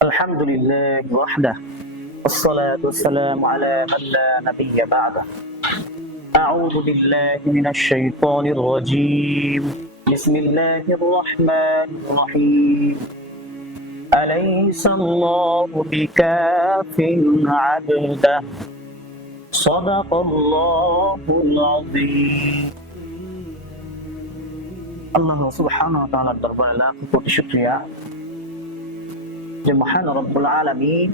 الحمد لله وحده والصلاة والسلام على من لا نبي بعده. أعوذ بالله من الشيطان الرجيم. بسم الله الرحمن الرحيم. أليس الله بكاف عبده صدق الله العظيم. আল্লাহ সুবহানাহু ওয়া তাআলার দরবারে লাখ কোটি শুকরিয়া যে মহান রব্বুল আলামিন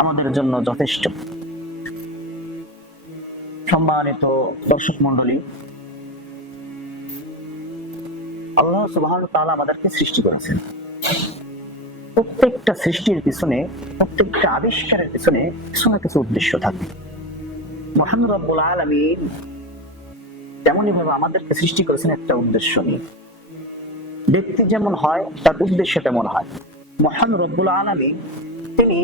আমাদের জন্য যথেষ্ট। সম্মানিত দর্শক মণ্ডলী, আল্লাহ সুবহানাহু ওয়া তাআলা আমাদেরকে সৃষ্টি করেছেন। প্রত্যেকটা সৃষ্টির পিছনে, প্রত্যেকটা আবিষ্কারের পিছনে কিছু না কিছু উদ্দেশ্য থাকে। মহান রব্বুল আলামিন তেমনই ভাবে আমাদেরকে সৃষ্টি করেছেন একটা উদ্দেশ্য নিয়ে। ব্যক্তি যেমন হয় তার উদ্দেশ্য তেমন হয়। মহান রব্বুল আলামিন তিনি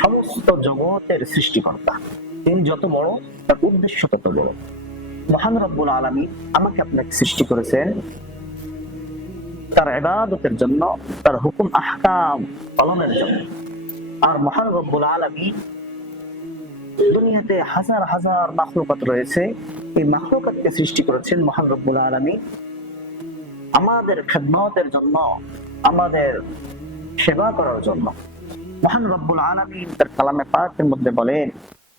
সমস্ত জগতের সৃষ্টিকর্তা। তিনি যত বড় তার উদ্দেশ্য তত বড়। মহান রব্বুল আলামিন আমাকে আপনাকে সৃষ্টি করেছেন তার ইবাদতের জন্য, তার হুকুম আহকাম পালনের জন্য। আর মহান রব্বুল আলামিন দুনিয়াতে হাজার হাজার মাখলুকাত রয়েছে, এই মাখলুকাতকে সৃষ্টি করেছেন মহান রব্বুল আলামিন আমাদের খিদমতের জন্য, আমাদের সেবা করার জন্য। মহান রব্বুল আলামিন তার কালামে পাকের মধ্যে বলেন,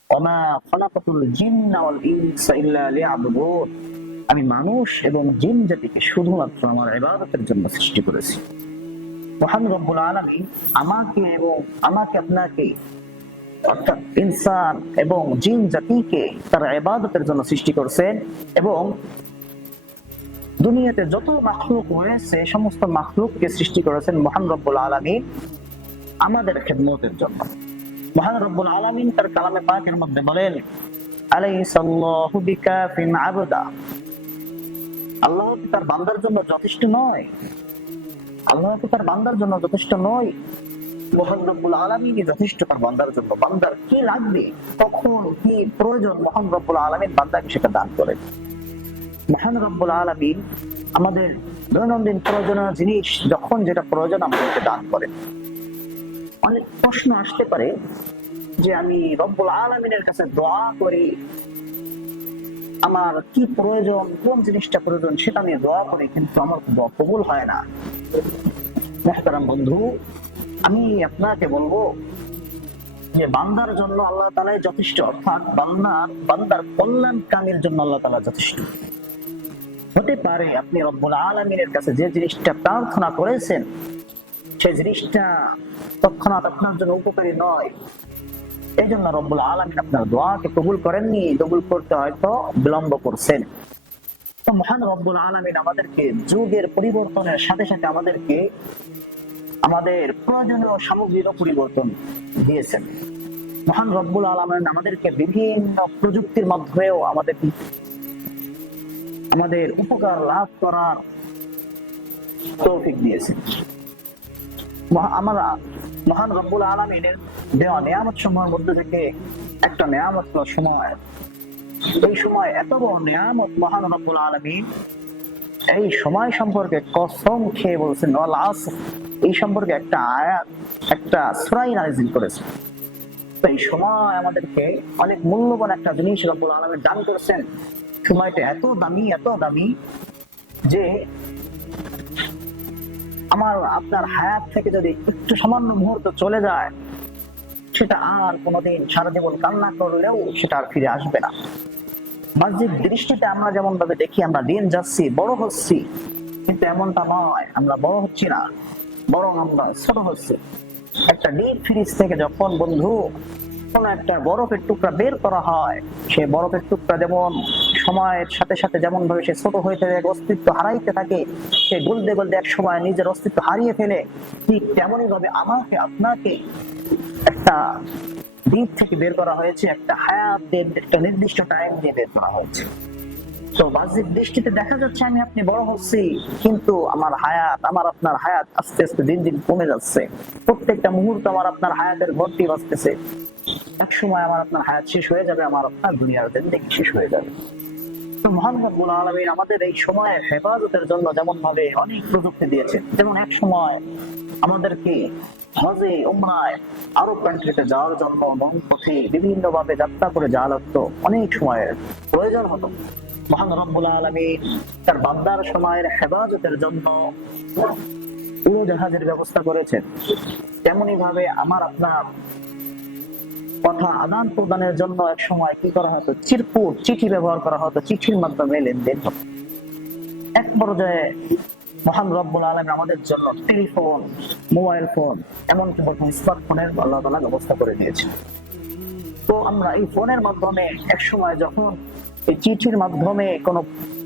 ওমা খালাকাতুল জিন্না ওয়াল ইনসা ইল্লা লিয়াবুদুন, আমি মানুষ এবং জিন জাতিকে শুধুমাত্র আমার ইবাদতের জন্য সৃষ্টি করেছি। মহান রব্বুল আলামিন আমাকে আপনাকে অর্থাৎ ইনসান এবং জিন জাতিকে তার ইবাদতের জন্য সৃষ্টি করেছেন এবং দুনিয়াতে যত মাখলুক রয়েছে সমস্ত মাখলুককে সৃষ্টি করেছেন মহান রব্বুল আলামিন আমাদের খিদমতের জন্য। মহান রব্বুল আলামিন তার কালামে পাকের মধ্যে বলেন, আলাইসাল্লাহু বিকাফিন আবদা, আল্লাহ কি তার বান্দার জন্য যথেষ্ট নয়? আল্লাহ কি তার বান্দার জন্য যথেষ্ট নয়? মহান রব্বুল আলামিনই যথেষ্ট তার বান্দার জন্য। বান্দার কি লাগবে, কখন কি প্রয়োজন, মহান রব্বুল আলামিন বান্দাকে সেটা দান করেন। মহান রব্বুল আলামিন আমাদের দৈনন্দিন প্রয়োজনীয় জিনিস যখন যেটা প্রয়োজন আমাদেরকে দান করেন। অনেক প্রশ্ন আসতে পারে যে আমি রব্বুল আলামিনের কাছে দোয়া করি, আমার কি প্রয়োজন, কোন জিনিসটা প্রয়োজন সেটা নিয়ে দোয়া করি, কিন্তু আমার দোয়া কবুল হয় না। মুহতারাম বন্ধু, আমি আপনাকে বলবো যে বান্দার জন্য আল্লাহ তাআলাই যথেষ্ট, অর্থাৎ বান্দার কল্যাণকামীর জন্য আল্লাহ তাআলা যথেষ্ট। হতে পারে আপনি রব্বুল আলামিনের কাছে যে জিনিসটা প্রার্থনা করেছেন সেই জিনিসটা তৎক্ষণাৎ আপনার জন্য উপকারী নয়, এই জন্য রব্বুল আলামিন আপনার দোয়াকে কবুল করেননি, কবুল করতে হয়তো বিলম্ব করছেন। তো মহান রব্বুল আলামিন আমাদেরকে যুগের পরিবর্তনের সাথে সাথে আমাদেরকে আমাদের প্রয়োজনীয় সামগ্রীরও পরিবর্তন দিয়েছেন। মহান রব্বুল আলামিন আমাদেরকে বিভিন্ন প্রযুক্তির মাধ্যমেও আমাদের উপকার লাভ করার তৌফিক দিয়েছেন। মহান রব্বুল আলামিনের দেওয়া নিয়ামত সমূহের মধ্যে থেকে একটা নিয়ামত হলো সময়। এই সময় এত বড় নিয়ামত, মহান রব্বুল আলামিন এই সময় সম্পর্কে কসম খেয়ে বলছেন ওয়াল আসর, এই সম্পর্কে একটা আয়াত, একটা সূরা নাযিল করেছেন। তো এই সময় আমাদেরকে অনেক মূল্যবান একটা জিনিস রব্বুল আলামিন দান করেছেন। সময়টা এত দামি যে আমার আপনার হায়াত থেকে যদি একটু সামান্য মুহূর্ত চলে যায়, সেটা আর কোনোদিন সারা জীবন কান্না করলেও সেটা আর ফিরে আসবে না। বাহ্যিক দৃষ্টিতে আমরা যেমন ভাবে দেখি আমরা দিন যাচ্ছি, বড় হচ্ছি, কিন্তু এমনটা নয়। আমরা বড় হচ্ছি না, বরং আমরা ছোট হচ্ছি। একটা ডিপ ফ্রিজ থেকে যখন বন্ধু কোন একটা বরফের টুকরা বের করা হয়, সেই বরফের টুকরা যেমন সময়ের সাথে সাথে যেমন ভাবে সে ছোট হয়ে থাকে, অস্তিত্ব হারাইতে থাকে, সে গলতে গলতে এক সময় নিজের অস্তিত্ব হারিয়ে ফেলে, ঠিক তেমনই ভাবে আমাকে আপনাকে একটা দ্বীপ থেকে বের করা হয়েছে, একটা হায়াত দিয়ে, একটা নির্দিষ্ট টাইম দিয়ে বের করা হয়েছে। তো বাহ্যিক দৃষ্টিতে দেখা যাচ্ছে আমি আপনি বড় হচ্ছি, কিন্তু আমার আপনার হায়াত আস্তে আস্তে দিন দিন কমে যাচ্ছে। প্রত্যেকটা মুহূর্ত আমার আপনার হায়াতের ভর্তি বাঁচতেছে। এক সময় আমার আপনার হায়াত শেষ হয়ে যাবে, আমার আপনার দুনিয়ার জিন্দেগি শেষ হয়ে যাবে। তো মহান রব্বুল আলামিন আমাদের এই সময়ের হেফাজতের জন্য যেমন ভাবে অনেক প্রযুক্তি দিয়েছেন। যেমন এক সময় আমাদেরকে হজে উমরায় আরব কান্ট্রিতে যাওয়ার জন্য নৌপথে বিভিন্ন ভাবে যাত্রা করে যাওয়া লাগতো, অনেক সময়ের প্রয়োজন হতো। মহান রব্বুল আলামিন তার বান্দার সময়ের হেফাজতের জন্য উড়োজাহাজের ব্যবস্থা করেছেন। তেমনি ভাবে আমার আপনার কথা আদান প্রদানের জন্য এক সময় কি করা হতো, চিরকুট চিঠি ব্যবহার করা হতো, চিঠির মাধ্যমে লেনদেন হতো। এক পর্যায়ে মহান রব্বুল আলামিন আমাদের জন্য টেলিফোন, মোবাইল ফোন, এমনকি বর্তমানে স্মার্টফোনের আল্লাহ তাআলা ব্যবস্থা করে দিয়েছেন। তো আমরা এই ফোনের মাধ্যমে এক সময় যখন এই চিঠির মাধ্যমে কোনো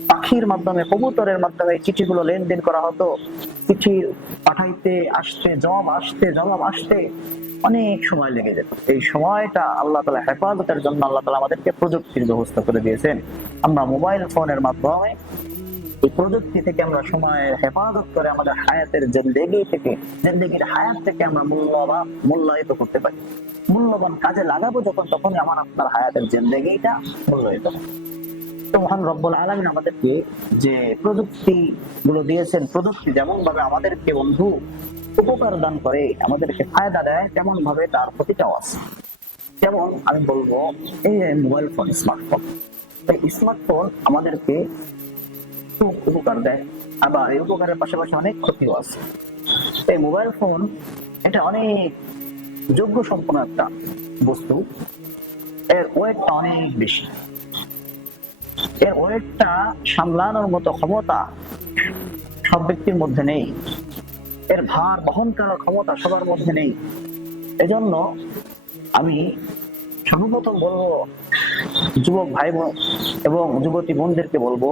পাখির মাধ্যমে, কবুতরের মাধ্যমে চিঠিগুলো লেনদেন করা হতো, চিঠি পাঠাইতে আসতে, জবাব আসতে অনেক সময় লেগে যেত। এই সময়টা আল্লাহ তাআলা হেফাজতের জন্য আল্লাহ তাআলা আমাদেরকে প্রযুক্তির ব্যবস্থা করে দিয়েছেন। আমরা মোবাইল ফোনের মাধ্যমে এই প্রযুক্তি থেকে আমরা সময় হেফাজত করে আমাদের হায়াতের জিন্দেগির হায়াত থেকে আমরা মূল্যায়িত করতে পারি। মূল্যবান কাজে লাগাবো যখন, তখনই আমার আপনার হায়াতের জিন্দেগিটা মূল্যায়িত হবে। তো মহান রব্বুল আলামিন আমাদেরকে যে প্রযুক্তি গুলো দিয়েছেন, প্রযুক্তি যেমন ভাবে আমাদেরকে বন্ধু উপকার দান করে, আমাদেরকে ফায়দা দেয়, তেমন ভাবে তার ক্ষতিটাও আছে। যেমন আমি বলবো এই মোবাইল ফোন, স্মার্টফোন আমাদেরকে উপকার দেয়, আবার এই উপকারের পাশাপাশি অনেক ক্ষতিও আছে। এই মোবাইল ফোন এটা অনেক যোগ্য সম্পন্ন একটা বস্তু, এর ওয়েটটা অনেক বেশি, এর ওয়েটটা সামলানোর মতো ক্ষমতা সব ব্যক্তির মধ্যে নেই, এর ভার বহন করার ক্ষমতা সবার মধ্যে নেই। এজন্য আমি সর্বপ্রথম বলবো যুবক ভাই বোন এবং যুবতী বোনদেরকে বলবো,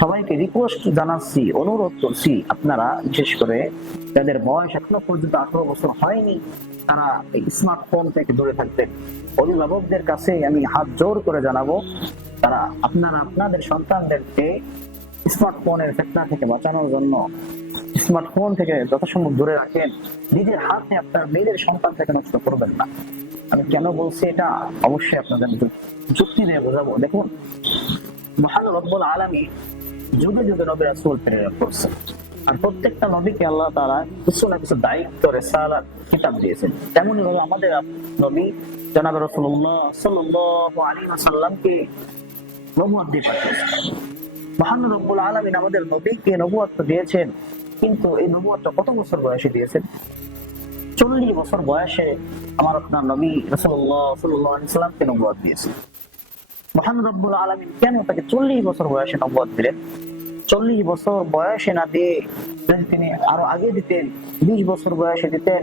সবাইকে রিকোয়েস্ট জানাচ্ছি, অনুরোধ করছি, আপনারা বিশেষ করে যাদের বয়স এখনো পর্যন্ত 18 বছর হয়নি, তারা এই স্মার্টফোন থেকে দূরে থাকবেন। অভিভাবকদের কাছে আমি হাত জোর করে জানাবো, তারা আপনারা আপনাদের সন্তানদেরকে স্মার্টফোনের ফিতনা থেকে বাঁচানোর জন্য স্মার্টফোন থেকে যথাসম্ভব দূরে রাখেন। নিজের হাতে আপনার নিজের সন্তান থেকে নষ্ট করবেন না। আমি কেন বলছি এটা অবশ্যই আপনাদের যুক্তি দিয়ে বোঝাবো। দেখুন, মহান রব্বুল আলামিন যুগে যুগে নবী রাসূল প্রেরণ করছেন, আর প্রত্যেকটা নবীকে আল্লাহ তাআলা কিছু না কিছু দায়িত্ব, রিসালাত, কিতাব দিয়েছেন। তেমনি ভাবে আমাদের নবী জনাব রাসূলুল্লাহ সাল্লাল্লাহু আলাইহি ওয়াসাল্লামকে নবুয়ত দিয়ে পাঠিয়েছেন। মহান রব্বুল আলামিন আমাদের নবীকে নবুয়ত দিয়েছেন, কিন্তু এই নবুয়তটা কত বছর বয়সে দিয়েছেন? 40 বছর বয়সে আমার আপনার নবী রাসূলুল্লাহ সাল্লাল্লাহু আলাইহি ওয়াসাল্লামকে নবুয়ত দিয়েছেন। মহান রব্বুল আলামিন কেন তাকে 40 বছর বয়সে নবুয়ত দিলেন? 40 বছর বয়সে না দিয়ে যদি তিনি আরো আগে দিতেন, 20 বছর বয়সে দিতেন,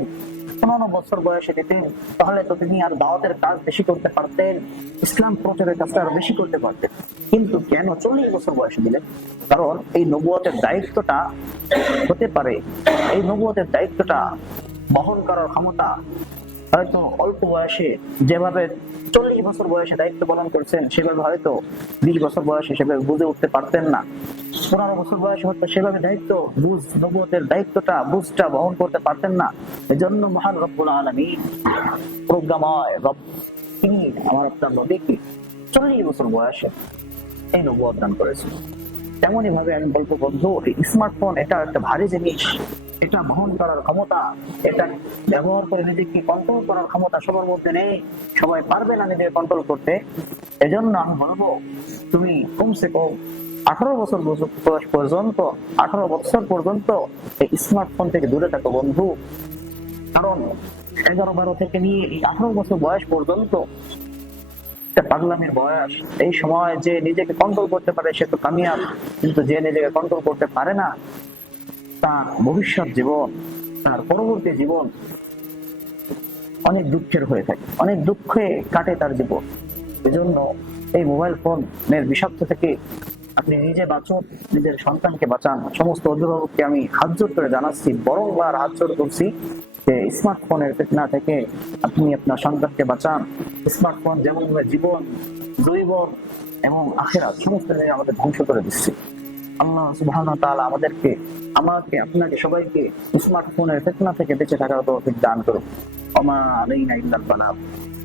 15 বছর বয়সে দিতেন, তাহলে তো তিনি আর দাওয়াতের কাজ বেশি করতে পারতেন, ইসলাম প্রচারের কাজটা আরো বেশি করতে পারতেন। কিন্তু কেন 40 বছর বয়সে দিলেন? কারণ এই নবুয়তের দায়িত্বটা হতে পারে, এই নবুয়তের দায়িত্বটা বহন করার ক্ষমতা হয়তো অল্প বয়সে যেভাবে 40 বছর বয়সে দায়িত্ব পালন করছেন, সেভাবে হয়তো 20 বছর বয়সে সেভাবে বুঝে উঠতে পারতেন না। 15 বছর বয়সে হয়তো সেভাবে নবুয়তের দায়িত্বটা, বুঝটা বহন করতে পারতেন না। এজন্য মহান রব্বুল আলামিন প্রজ্ঞাময় রব, তিনি আমার আপনার নবীকে 40 বছর বয়সে এই নবুয়ত দান করেছেন। তেমনি ভাবে আমি বলবো বন্ধু, এই স্মার্টফোন এটা একটা ভারী জিনিস, এটা বহন করার ক্ষমতা, এটা ব্যবহার করে নিজেকে কন্ট্রোল করার ক্ষমতা সবার মধ্যে নেই, সবাই পারবে না নিজেকে কন্ট্রোল করতে। এজন্য আমি বলবো, তুমি কমসে কম 18 বছর পর্যন্ত এই স্মার্টফোন থেকে দূরে থাকো বন্ধু। কারণ 11-12 থেকে নিয়ে 18 বছর বয়স পর্যন্ত পাগলামির বয়স। এই সময় যে নিজেকে কন্ট্রোল করতে পারে সে তো কামিয়াব, কিন্তু যে নিজেকে কন্ট্রোল করতে পারে না, তার ভবিষ্যৎ জীবন, তার পরবর্তী জীবন অনেক দুঃখের হয়ে থাকে, অনেক দুঃখে কাটে তার জীবন। এজন্য এই মোবাইল ফোনের বিষাক্ত থেকে আপনি নিজে বাঁচুন, নিজের সন্তানকে বাঁচান। সমস্ত অভিভাবককে আমি হাত জোর করে জানাচ্ছি, বরংবার হাত জোর করছি যে স্মার্টফোনের ফিতনা থেকে আপনি আপনার সন্তানকে বাঁচান। স্মার্টফোন যেমন জীবন, জৈবন এবং আখিরাত সমস্ত জায়গায় আমাদের ধ্বংস করে দিচ্ছে। আল্লাহ সুবহানাহু ওয়া তাআলা আমাকে আপনাকে সবাইকে স্মার্টফোনের ফিতনা থেকে বেঁচে থাকার তৌফিক দান করুন। ওমা আলাইনা ইল্লাল বালাগ।